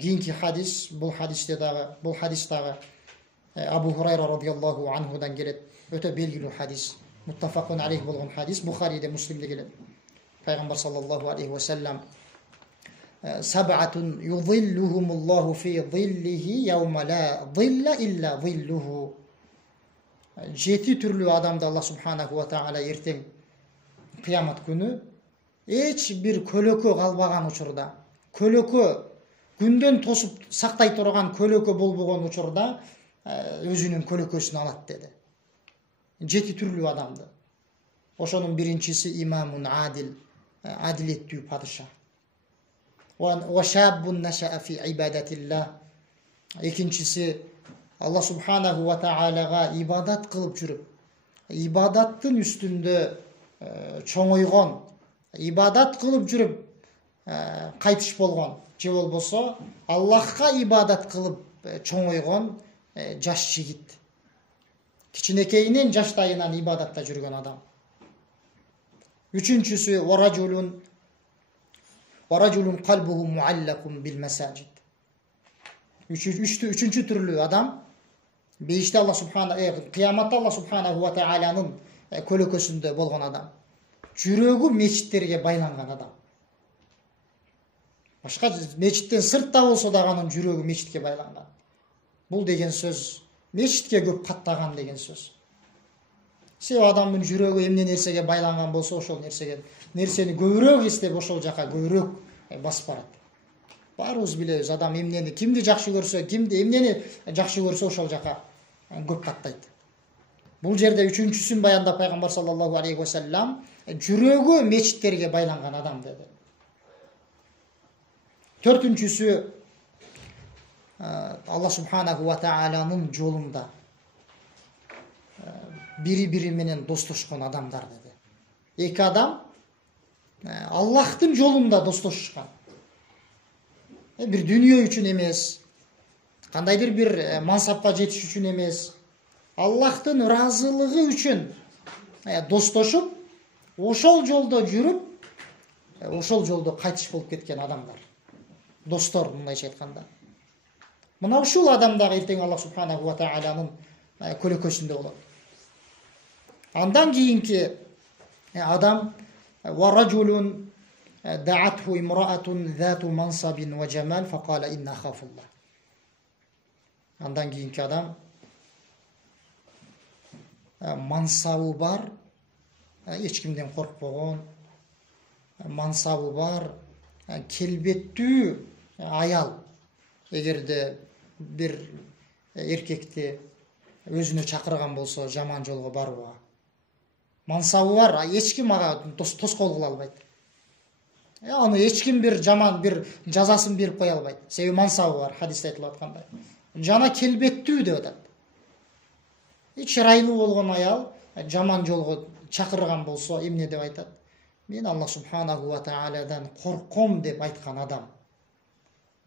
Кийинки хадис, бул хадис дагы Абу Хурайра радиаллаху анхудан келет. Өтө белгилүү хадис. Муттафакун алейх болгон хадис. Бухариде, Муслимде келет. Пайгамбар саллаллаху алейхи ва саллям саб'атун юзиллухумуллаху фи зиллихи яума ла зилла илля зиллуху. 7 түрлүү адамды Аллах субханаху ва таала эртең кыямат күнү эч бир көлөкө калбаган учурда, көлөкө күндөн тосуп сактай турган көлөкө болбогон учурда өзүнүн көлөкөсүн алат деди. 7 түрлүү адамды. Ошонун биринчиси имамун адил, адилеттүү падыша. Ва шаббун наша'a фи ибадатилlah. Экинчиси Аллах субханаху ва таалага ибадат кылып жүрүп, ибадаттын үстүндө чоңойгон, ибадат кылып жүрүп кайтыш болгон, же болбосо Аллахка ибадат кылып чоңойгон жаш жигит. Кичинекейинен жаштайынан ибадатта жүргөн адам. Үчүнчүсү варажулун калбуху муаллакун бил масажид. Үчүнчү түрлүү адам бейиште Аллах субханаху, кыяматта Аллах субханаху ва тааланын көлөкөсүндө болгон адам. Жүрөгү мечиттерге байланган адам. Башка мечиттен сыртта болсо дагы анын жүрөгү мечитке байланган. Бул деген сөз мечитке көп каттаган деген сөз. Себеби адамдын жүрөгү эмне нерсеге байланган болсо ошол нерсени көбүрөөк эстеп ошол жака көбүрөөк басып барат. Баарыбыз билебиз, адам эмнени, кимди жакшы көрсө, кимди эмнени жакшы көрсө ошол жака көп каттайт. Бул жерде үчүнчүсүн баяндап пайгамбар саллаллаху алейхи ва саллям жүрөгү мечиттерге байланган адам деди. Төртүнчүсү Аллах субханаху ва тааланын жолунда бири-бири менен достошкон адамдар деди. Эки адам Аллахтын жолунда достошушкан. Бир дүнүйө үчүн эмес, кандайдыр бир мансапка жетиш үчүн эмес, Аллахтын ыраазылыгы үчүн достошуп, ошол жолдо жүрүп, ошол жолдо кайтыш болуп кеткен адамдар. Достор, мындайча айтканда. Мына ушул адам дагы эртең Аллах субханаху ва тааланын көлөкөсүндө болот. Андан кийинки адам варажулун дa'athu имраатун зату мансабин ва жамал факала инна ахафуллах. Андан кийинки адам мансабы бар, эч кимден коркпогон, мансабы бар, келбеттүү аял. Эгерде бир эркекти өзүнө чакырган болсо жаман жолго барууга. Мансабы бар, эч ким ага тоскоол кыла албайт. Аны эч ким бир жаман бир жазасын берип кое албайт. Себеби мансабы бар, хадисте айтылып аткандай. Жана келбеттүү деп атат. Чырайлуу болгон аял жаман жолго чакырган болсо эмне деп айтат? Мен Аллах субханаху ва тааладан корком деп айткан адам.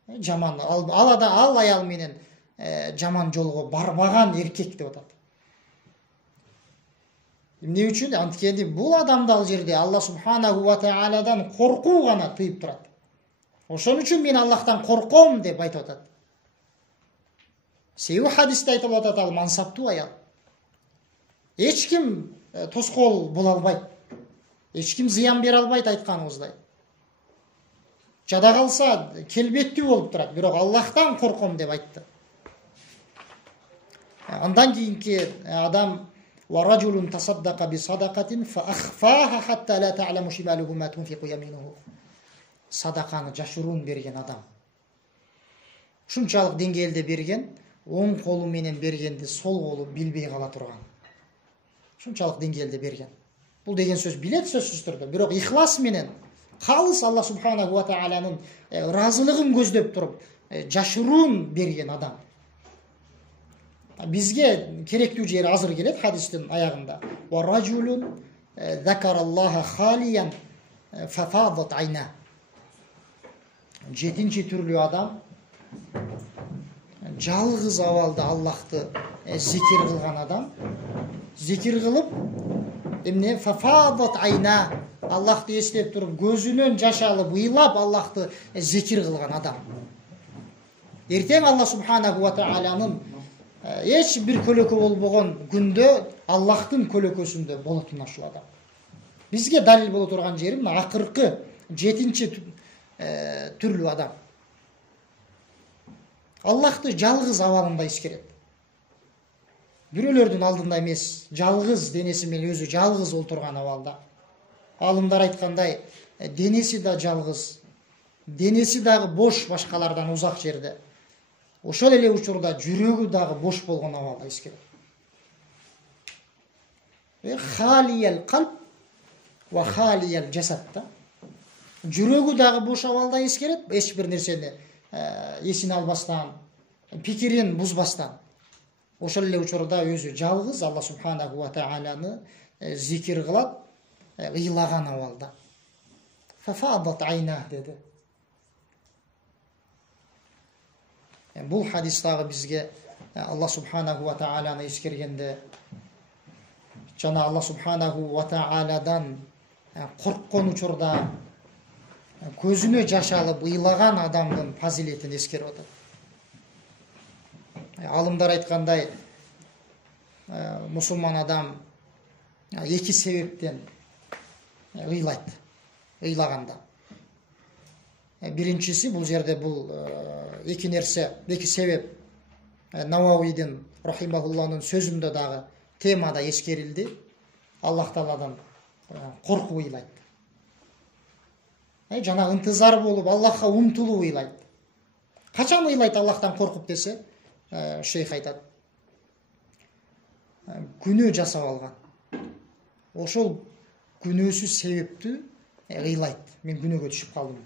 Жаман ал аял менен жаман жолго барбаган эркек деп атат. Эмне үчүн? Анткени бул адамды ал жерде Аллах субханаху ва тааладан коркуу гана тыйып турат. Ошон үчүн мен Аллахтан корком деп айтып атат. Себеби хадисте айтылып атат, ал мансаптуу аял. Эч ким тоскоол боло албайт. Эч ким зыян бере албайт айтканыбыздай. Жада калса келбеттүү болуп турат, бирок Аллахтан корком деп айтты. Андан кийинки адам варажулун тасаддака би садакатин фа ахфаха хатта ла та'ламу шималуху ма тунфиqu яминуху. Садаканы жашыруун берген адам. Ушунчалык деңгээлде берген, оң колу менен бергенди сол колу билбей кала турган. Ушунчалык деңгээлде берген. Бул деген сөз билет сөзсүз түрдө, бирок ихлас менен калыс Аллах субханаху ва тааланын ыраазылыгын көздөп туруп жашыруун берген адам. Бизге керектүү жери азыр келет хадистин аягында. Ва ражулун закараллаха халиян фафадат айна. Жетинчи түрлүү адам жалгыз абалда Аллахты зикир кылган адам. Зикир кылып, эмне фафадат айна, Аллахты эстеп туруп, көзүнөн жаш алып, ыйлап Аллахты зикир кылган адам. Ертең Алла субханаху ва тағаланың эч бир көлөкө болбогон күндө Аллахтын көлөкөсүндө болот мына ушул адам. Бизге далил боло турган жери мына акыркы 7-чи түрлүү адам. Аллахты жалгыз абалында эскерет. Бирөөлөрдүн алдында эмес, жалгыз денеси менен өзү жалгыз олтурган абалда. Алымдар айткандай, денеси да жалгыз, денеси дагы бош башкалардан узак жерде. Ошол эле учурда жүрөгү дагы бош болгон абалда эскерет. Халиял калб ва халиял жасад да. Жүрөгү дагы бош абалда эскерет, эч бир нерсени эсине албастан, пикирин бузбастан. Ошол эле учурда өзү жалгыз Алла субханаху ва тағаланы зикир кылат, ыйлаган абалда. Фафадат айна деди. Бул хадистагы бизге Алла субханаху ва тағаланы эскергенде жана Алла субханаху ва тағаладан корккон учурда көзүнө жаш алып ыйлаган адамдын фазилетин эскерип атат. Алымдар айткандай, мусулман адам 2 себептен ыйлайт, ыйлаганда. Биринчиси бул жерде бул 2 нерсе, 2 себеп Навауидин рахимахуллахнын сөзүндө дагы темада эскерилди. Аллах Тааладан коркуп ыйлайт. Жана ынтызар болуп Аллахка умтулуп ыйлайт. Качан ыйлайт Аллахтан коркуп десе, шейх айтат. Күнөө жасап алган. Ошол күнөөсү себептүү ыйлайт. Мен күнөөгө түшүп калдым.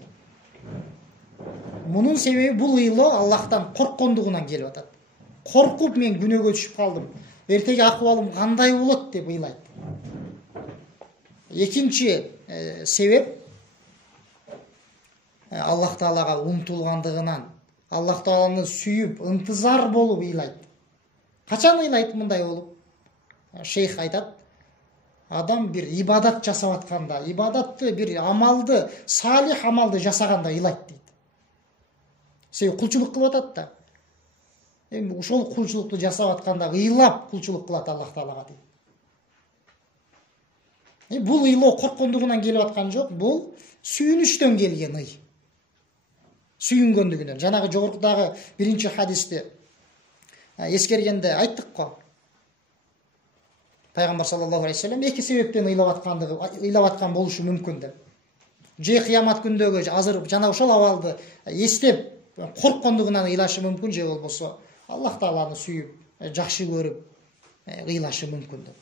Мунун себеби бул ыйлоо Аллахтан корккондугунан келип атат. Коркуп мен күнөөгө түшүп калдым. Эртеги акыбалым кандай болот деп ыйлайт. Экинчи себеп Аллах Таалага умтулгандыгынан, Аллах Тааланы сүйүп, ынтызар болуп ыйлайт. Качан ыйлайт мындай болуп? Шейх айтат, адам бир ибадат жасап атканда, ибадатты бир амалды, салих амалды жасаганда ыйлайт дейт. Себеби кулчулук кылып атат да. Эми ошол кулчулукту жасап атканда ыйлап кулчулук кылат Аллах Таалага дейт. Бул ыйлоо корккондугунан келип аткан жок, бул сүйүнүчтөн келген ый. Сүйүнгөндүгүнөн. Жанагы жогоркудагы биринчи хадисти эскергенде айттык го. Пайгамбар саллаллаху алейхи вассалам 2 себептен ыйлап аткан болушу мүмкүн деп. Же кыямат күндөгү азыр жана ошол абалды эстеп корккондугунан ыйлашы мүмкүн, же болбосо Аллах Тааланы сүйүп, жакшы көрүп ыйлашы мүмкүн деп.